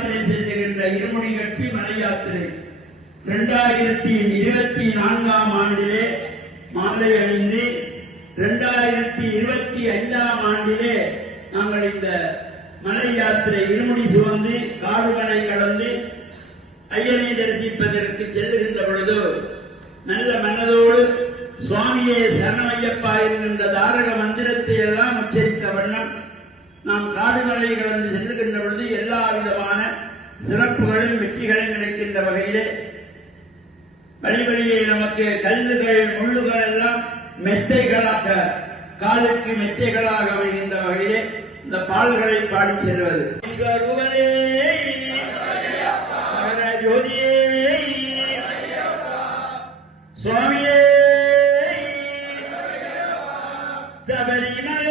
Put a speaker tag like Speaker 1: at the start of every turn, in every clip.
Speaker 1: யாத்திரை செல்லுகின்ற இருமுடி கட்சி மலை யாத்திரை. இரண்டாயிரத்தி இருபத்தி நான்காம் ஆண்டிலே மாலை அணிந்து இரண்டாயிரத்தி இருபத்தி ஐந்தாம் ஆண்டிலே நாங்கள் இந்த மலை யாத்திரை இருமுடி சுமந்து காடுகளை கலந்து ஐயனை தரிசிப்பதற்கு செல்லுகின்ற பொழுது நல்ல மனதோடு சுவாமியே சரணமையப்பா என்கின்ற தாரக மந்திரத்தை எல்லாம் உச்சரித்த வண்ணம் நாம் காடுகளை கடந்து செல்லுகின்ற பொழுது எல்லா விதமான சிறப்புகளும் வெற்றிகளும் கிடைக்கின்ற வகையிலே வழி வழியே நமக்கு கல்லுகள் முள்ளுகள் எல்லாம் மெத்தைகளாக காலுக்கு மெத்தைகளாக அமைகின்ற வகையிலே இந்த பால்களை பாடி செல்வது. ஜோதியே, சுவாமியே சபரிமலை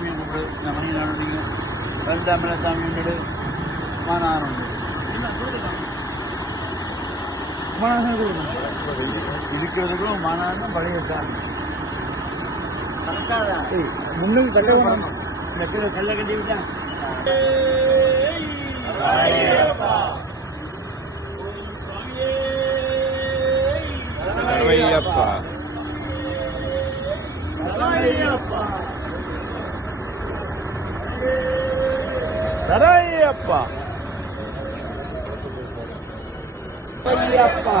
Speaker 1: சாமி உண்டு மணிநாடு பரந்தாமலை சாமி உண்டு மாநாடு இருக்கிறதுக்கும் மாநாடு பழைய சாமி. முன்னுக்கு கல்ல கட்டில கல்ல கட்டிவிட்டான்
Speaker 2: சரவையப்பா Tarayappa. Tarayappa. Tarayappa.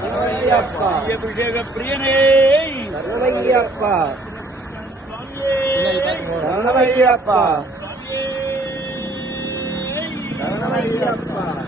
Speaker 3: Tarayappa. Tarayappa.
Speaker 2: Tarayappa. Tarayappa. Tarayappa. Tarayappa. Tarayappa.